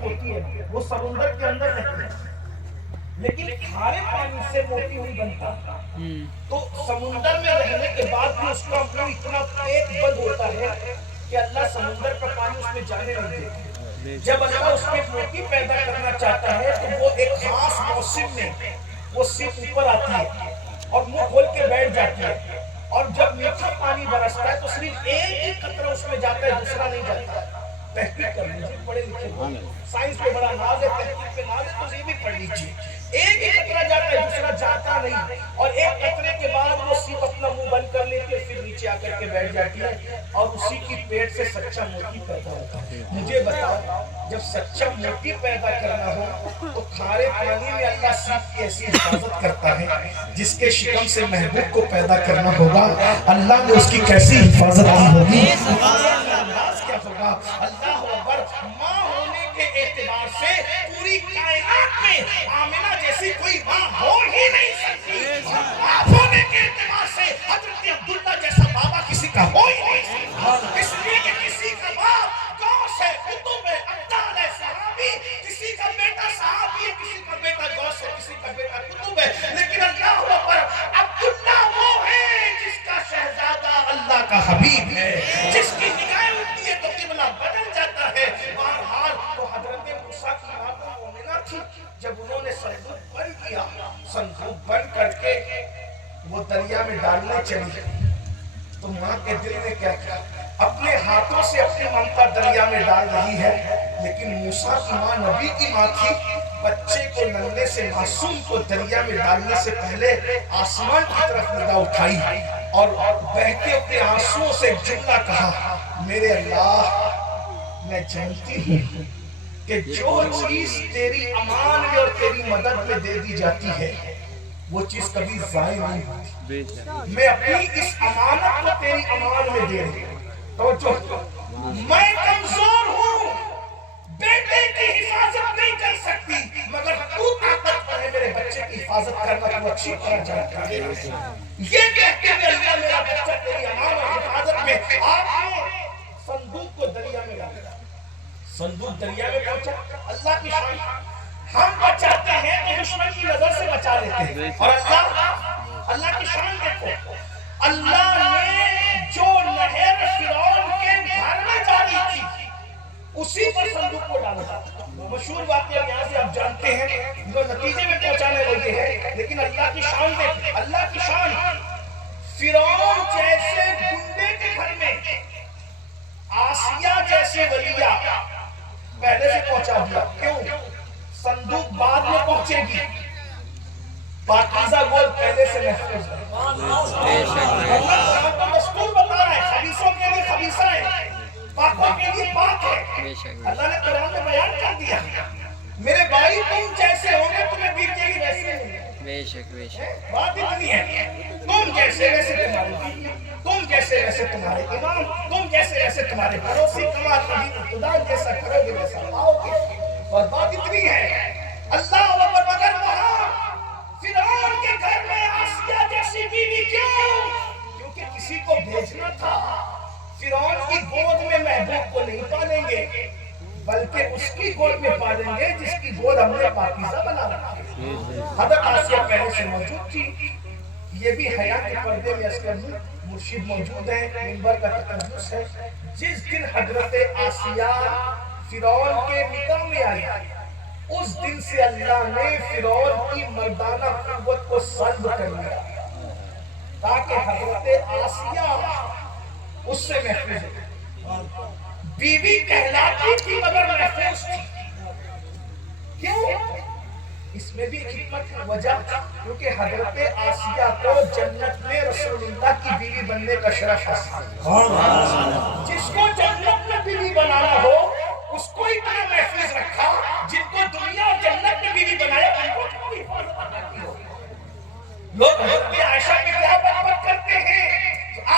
ہوتی ہے وہ سمندر کے اندر رہتی ہے، لیکن کھارے پانی سے موتی نہیں بنتا، تو سمندر میں رہنے کے بعد بھی اس کا منہ اتنا پیٹ بند ہوتا ہے کہ اللہ سمندر کا پانی اس میں جانے نہیں دیتا۔ جب اللہ اس میں موتی پیدا کرنا چاہتا ہے تو وہ ایک خاص موسم میں وہ صرف اوپر آتی ہے اور منہ کھول کے بیٹھ جاتی ہے، اور جب میٹھا پانی برستا ہے تو صرف ایک ہی قطرہ اس میں جاتا ہے، دوسرا نہیں جاتا۔ تحقیق کر لیجیے، پڑھے لکھے لوگ، سائنس پہ بڑا ناز ہے، تحقیق پہ ناز ہے، تو یہ بھی پڑھ لیجیے۔ ایک ہی قطرہ جاتا ہے، دوسرا جاتا نہیں، اور ایک قطرے کے بعد وہ صرف اپنا منہ بند کر لیتی ہے، پھر نیچے آ کر کے بیٹھ جاتی ہے، اور اسی کی پیٹ سے سچا موتی پیدا ہوتا ہے۔ مجھے بتاؤ، جب سچا موتی پیدا کرنا ہو تو کھارے پانی میں اللہ سیپ کی ایسی حفاظت کرتا ہے، جس کے شکم سے محبوب کو پیدا کرنا ہوگا، اللہ نے اس کی کیسی حفاظت کی ہوگی؟ کیا ہوگا؟ اللہ اکبر! ماں ہونے کے اعتبار سے پوری کائنات میں آمنہ جیسی کوئی ماں ہو ہی نہیں سکتی، اور باپ ہونے کے اعتبار سے حضرت عبداللہ جیسا بابا کسی کا ہو ہی نہیں سکتا، اس لیے کہ کسی کا باپ غوث ہے، قطب ہے، ابدال ہے، صحابی، کسی کا بیٹا صحابی ہے، کسی کا بیٹا غوث ہے، کسی کا بیٹا قطب ہے، لیکن اللہ اکبر! عبداللہ وہ ہے جس کا شہزادہ اللہ کا حبیب ہے، جس کی نگاہیں اٹھتی ہے تو قبلہ بدل جاتا ہے۔ بہرحال تو حضرت موسیٰ کی ماں تو مومنہ تھی، جب انہوں نے صندوق بند کیا، صندوق بند کر کے وہ دریا میں ڈالنے چلی، تو ماں کے دل نے کیا کیا؟ اپنے ہاتھوں سے اپنی ممتا دریا میں ڈال رہی ہے، لیکن موسیٰ کی ماں نبی کی ماں تھی، بچے کو ننھے سے معصوم کو دریا میں ڈالنے سے پہلے آسمان کی طرف نگاہ اٹھائی اور بہتے اپنے آنسوؤں سے ایک جملہ کہا، میرے اللہ، میں جانتی ہوں کہ جو چیز تیری امان میں اور تیری مدد میں دے دی جاتی ہے وہ چیز کبھی ضائع نہیں ہوتی، میں اپنی اس امانت کو تیری امان میں دے رہی ہوں۔ توجہ، میں کمزور ہوں، بیٹے کی حفاظت نہیں کر سکتی، مگر تو طاقتور ہے میرے بچے کی حفاظت کرنا، تو اچھی طرح جانتا ہے۔ یہ کہتے ہیں اللہ میرا بچہ تیری امان اور حفاظت میں۔ آپ نے صندوق کو دریا میں ڈالا، صندوق دریا میں پہنچا، اللہ کی شان۔ ہم بچاتے ہیں تو دشمن کی نظر سے بچا لیتے ہیں، اور اللہ کی شان دیکھو، اللہ نے جو نہر فرعون کے گھر میں جاری تھی اسی پر صندوق کو ڈالا۔ مشہور واقعہ یہاں سے آپ جانتے ہیں، جو نتیجے میں پہنچانے والے ہیں، لیکن اللہ کی شان دیکھیں، اللہ کی شان۔ فرعون جیسے گنڈے کے گھر میں آسیہ جیسے ولیہ پہلے سے پہنچا دیا، کیوں؟ صندوق بعد میں پہنچے گی، پاکیزہ گول پہلے سے محفوظ ہے۔ اللہ قرآن کا دستور بتا رہا ہے، خبیثوں کے لیے خبیثہ ہے، پاکوں کے لیے پاک ہے۔ اللہ نے قرآن میں بیان کر دیا، میرے بھائی تم جیسے ہوگے تمہیں بیتے گی ویسے نہیں۔ بے شک بے شک، بات اتنی ہے، تم جیسے ویسے تمہارے بیوی، تم جیسے ویسے تمہارے امام، تم جیسے ویسے تمہارے پڑوسی، کما کبھی خدا جیسا کرو گے ویسا پاؤ گے۔ اور بات اتنی ہے، اللہ اکبر! مگر وہاں فرعون کے گھر میں آسیہ جیسی بیوی کیوں؟ کیونکہ کسی کو بھیجنا تھا۔ فرعون کی گود میں محبوب کو نہیں پالیں گے، بلکہ اس کی گود میں پالیں گے جس کی گود ہم نے پاکیزہ بنا رکھی ہے۔ حضرت آسیہ پہلے سے موجود تھی، یہ بھی حیا کے پردے میں اصغر مرشد موجود ہیں، منبر کا تقدس ہے۔ جس دن حضرت آسیہ فرعون کے نکاح میں آئی، اس دن سے اللہ نے فرعون کی مردانہ قوت کو سلب کر لیا، تاکہ حضرت آسیہ اس سے محفوظ ہے۔ بیوی کہلاتی تھی مگر محفوظ تھی، کیوں؟ اس میں بھی حکمت ہے، وجہ، کیونکہ حضرت آسیہ کو جنت میں رسول اللہ کی بیوی بننے کا شرف حاصل ہے۔ جس کو جنت میں بیوی بنانا ہو اس کو اتنا محفوظ رکھا، جن کو دنیا اور جنت میں بیوی بنایا ان کو کتنی حفاظت کرتی ہو۔ لوگ حضرت عائشہ پہ کیا بات کرتے ہیں،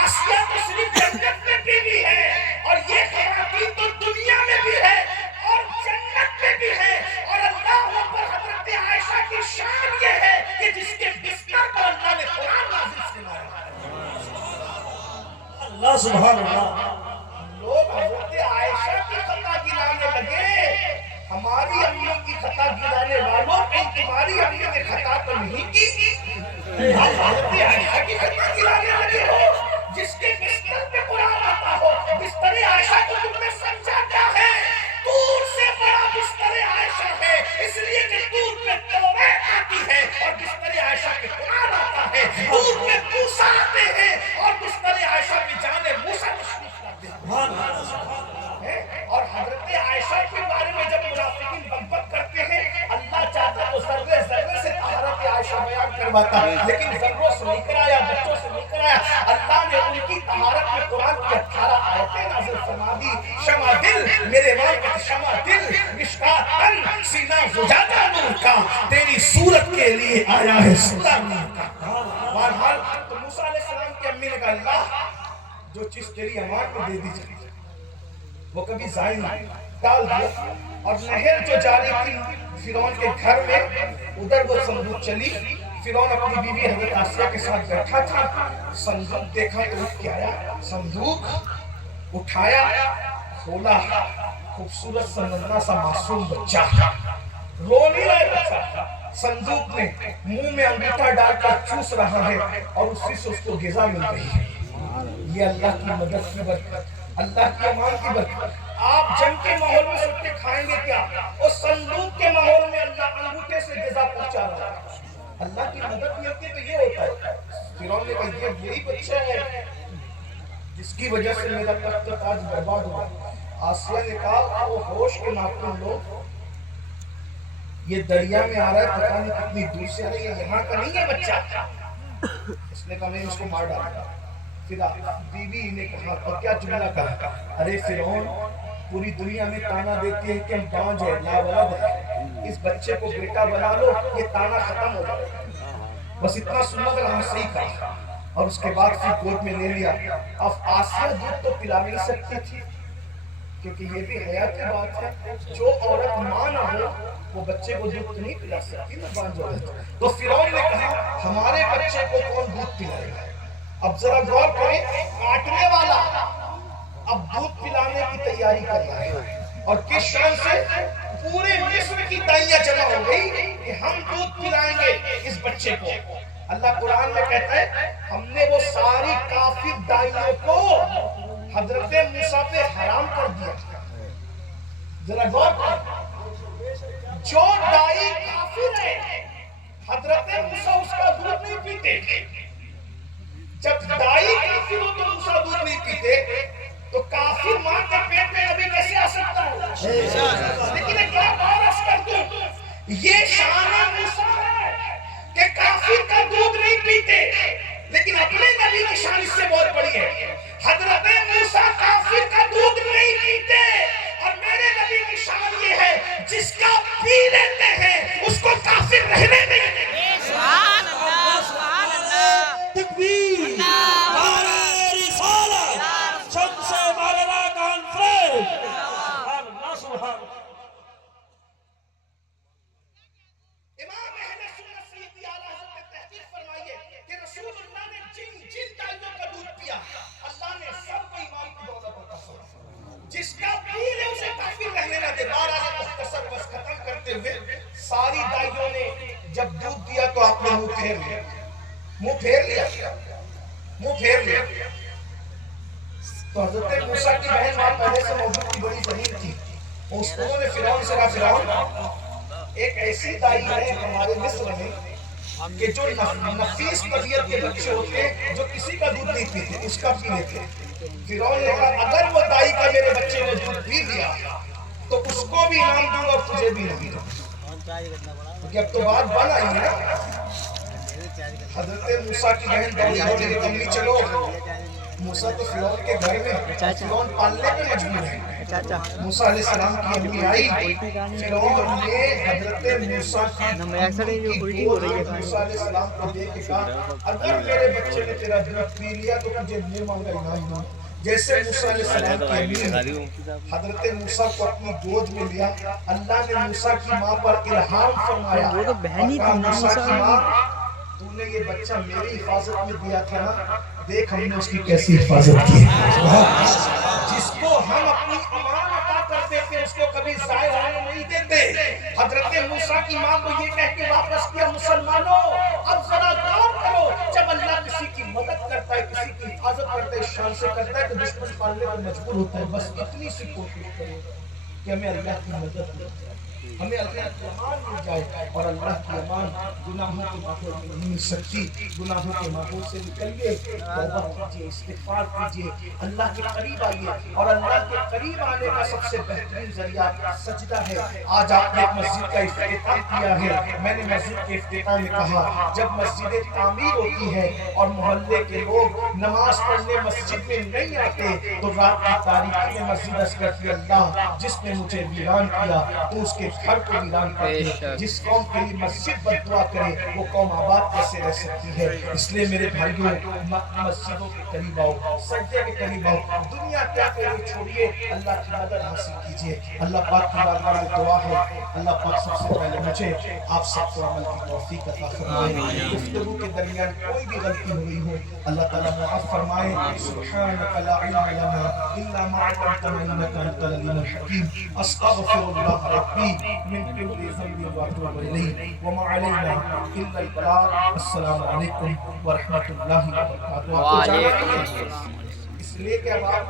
آسیہ تو صرف جنت میں بیوی ہے، اور یہ خواتین تو دنیا میں بھی ہے اور جنت میں بھی ہے۔ اور اللہ پر حضرت عائشہ کی شان یہ ہے کہ جس کے بستر پر اللہ نے قرآن نازل فرمایا۔ اللہ سبحان اللہ! لوگ حضرت عائشہ کی خطا گنانے لگے، کرواتا، لیکن ذروں سے لے کر آیا، بچوں سے لے کر آیا، اللہ نے ان کی طہارت میں قرآن کی 18 آیتیں نازل فرما دی. شمع دل میرے والد شمع دل مشکاتن سینہ زجاجہ نور کا، تیری صورت کے لیے آیا ہے صدا نور کا. بہرحال تو موسیٰ علیہ السلام کی امی نے کہا اللہ جو چیز تیری امان کو دے دی جائے وہ کبھی ضائع نہیں، ڈال دیا. اور نہر جو جاری تھی فرعون کے گھر میں، ادھر وہ صندوق چلی. فرعون اپنی بیوی حضرت آسیہ کے ساتھ بیٹھا تھا، صندوق دیکھا تو اٹھ کے آیا، صندوق اٹھایا، کھولا، خوبصورت سا ننھا سا معصوم بچہ، رو نہیں رہا بچہ، صندوق میں منہ میں انگوٹھا ڈال کر چوس رہا ہے اور اسی سے اس کو غذا مل رہی ہے. یہ اللہ کی مدد کی برکت، اللہ کی امان کی برکت. آپ جنگ کے ماحول میں سب کے کھائیں گے کیا؟ اور صندوق کے ماحول میں اللہ انگوٹھے سے غذا پہنچا رہا ہے. اللہ کی مدد ملتی تو یہ ہوتا ہے. فرعون نے کہا یہی بچہ ہے جس کی وجہ سے میرا تخت آج برباد ہوا. آسیہ نے کہا وہ ہوش کے ناخن لو، یہ دریا میں آ رہا ہے، پتہ نہیں کتنی دور سے آ رہا ہے، یہاں کا نہیں ہے بچہ. اس نے کہا میں اس کو مار ڈالا. پھر بیوی نے کہا اور کیا جملہ کہا، ارے فرعون پوری دنیا میں تانا دیتی ہے کہ ہم بانجھ ہیں، لاولد ہے، اس بچے کو بیٹا بنا لو، یہ تانا ختم ہو جائے. بس اتنا سننا کر ہم صحیح کہا اور اس کے بعد پھر گود میں لے لیا. اب آسیہ دودھ تو پلا نہیں سکتی تھی کیونکہ یہ بھی حیا کی بات ہے، جو عورت ماں نہ ہو وہ بچے کو دودھ نہیں پلا سکتی نہ بانجھ عورت. تو فرعون نے کہا ہمارے بچے کو کون دودھ پلائے گا؟ اب ذرا غور کریں، کاٹنے والا اب دودھ پلانے کی تیاری کر رہا ہے اور کس شان سے پورے مصر کی دائیاں جمع ہو گئی کہ ہم دودھ پلائیں گے اس بچے کو. اللہ قرآن میں کہتا ہے ہم نے وہ ساری کافر دائیوں کو حضرت موسیٰ پہ حرام کر دیا. ذرا غور کریں، جو دائی کافر ہے حضرت موسیٰ اس کا دودھ نہیں پیتے. جب دائی کافر ہو تو موسیٰ دودھ نہیں پیتے تو کافر ماں کے پیٹ میں ابھی کیسے آ سکتا ہے؟ لیکن ایک بات اور عرض کر دوں، یہ شان موسیٰ ہے کہ کافر کا دودھ نہیں پیتے، لیکن اپنے نبی کی شان اس سے بہت بڑی ہے. حضرت موسیٰ کافر کا دودھ نہیں پیتے اور میرے نبی کی شان یہ ہے جس کا پی لیتے ہیں اس کو کافر رہنے نہیں دیتے. سبحان اللہ، سبحان اللہ، تکبیر، نعرہ رسالت، شمس مغربہ کانفرنس. سبحان اللہ، سبحان اللہ. امام اہل سنت سیدی اعلیٰ حضرت نے تحقیق فرمائی ہے کہ رسول اللہ نے جن دائیوں کا دودھ پیا اللہ نے سب کو ایمان کی دولت عطا فرمائی. جس کا پی لے اسے کافر رہنے نہ دے. بہرحال مختصر بس ختم کرتے ہوئے ساری دائیوں نے جب دودھ دیا تو آپ نے منہ پھیر لیا، منہ پھیر لیا، منہ پھیر لیا. تو حضرت موسیٰ کی بہن وہاں پہلے سے موجود کی بڑی ذہین تھی. اس کو نے فرعون سے کہا فرعون ایک ایسی دائی ہے ہمارے مصر میں کہ جو نفیس طبیعت کے بچے ہوتے ہیں جو کسی کا دودھ نہیں پیتے اس کا پی لیتے. فرعون نے کہا اگر وہ دائی کا میرے بچے نے دودھ پی لیا تو اس کو بھی انعام دوں گا اور تجھے بھی نہیں دوں گا. کیونکہ اب تو بات بن آئی ہے نا. حضرت موسیٰ کی بہن دوڑی دوڑی کہ امی چلو. موسیٰ تو فرعون کے گھر میں فرعون پالنے میں مجبور ہے. موسیٰ علیہ السلام کی امی آئی، فرعون نے حضرت موسیٰ کی گود میں موسیٰ علیہ السلام کو دے کے کہا اگر میرے بچے نے تیرا دودھ پی لیا تو تجھے منہ مانگا انعام دوں. جیسے موسیٰ علیہ السلام کی امی نے حضرت موسیٰ کو اپنی گود میں لیا، اللہ نے موسیٰ کی ماں پر الہام فرمایا اور کہا موسیٰ کی ماں تو نے یہ بچہ میری حفاظت میں دیا تھا نا، دیکھ ہم نے اس کی کیسی حفاظت کی. جس کو ہم اپنی امان عطا کرتے تھے اس کو کبھی ضائع ہونے نہیں دیتے. حضرت موسیٰ کی ماں کو یہ کہہ کے واپس کیا مسلمانوں اب ذرا غور کرو، جب اللہ کسی کی مدد کرتا ہے کسی کی حفاظت کرتا ہے شان سے کرتا ہے تو دشمن پالنے پر مجبور ہوتا ہے. بس اتنی سی کوشش کرو. کہ ہمیں اللہ کی مدد مل جائے، ہمیں اللہ کی امان مل جائے، اور اللہ کی امان گناہوں کے ماحول میں نہیں مل سکتی۔ گناہوں کے ماحول سے نکلیے، توبہ کیجیے، استغفار کیجیے، اللہ کے قریب آئیے، اور اللہ کے قریب آنے کا سب سے بہترین ذریعہ سجدہ ہے۔ آج آپ نے ایک مسجد کا افتتاح کیا ہے، میں نے مسجد کے افتتاح میں کہا جب مسجد تعمیر ہوتی ہے اور محلے کے لوگ نماز پڑھنے مسجد میں نہیں آتے تو رات کی تاریکی میں مسجد عرض کرتی اللہ جس نے مجھے ویران کیا تو اس کے گھر کو ویران کر دے، جس قوم کے لیے مسجد بد دعا کرے وہ قوم آباد کیسے رہ سکتی ہے؟ اس لیے میرے بھائیوں مسجدوں کے قریب آؤ، سجدے کے قریب آؤ، دنیا کیا کرے چھوڑیے، اللہ کی مدد حاصل کیجیے۔ اللہ پاک کی بارگاہ میں دعا ہے، اللہ پاک سب سے پہلے مجھے آپ سب کو عمل کی توفیق عطا فرمائے، گفتگو کے درمیان کوئی بھی غلطی ہوئی ہو اللہ تعالیٰ معاف فرمائے۔ سبحانک لا علم لنا الا ما علمتنا انک انت العلیم الحکیم، استغفر اللہ ربی من كل ذنب واتوب الیہ وما علینا الا البلاغ۔ السلام علیکم ورحمۃ اللہ وبرکاتہ۔ وعلیکم السلام۔ اس لیے کہ اب آپ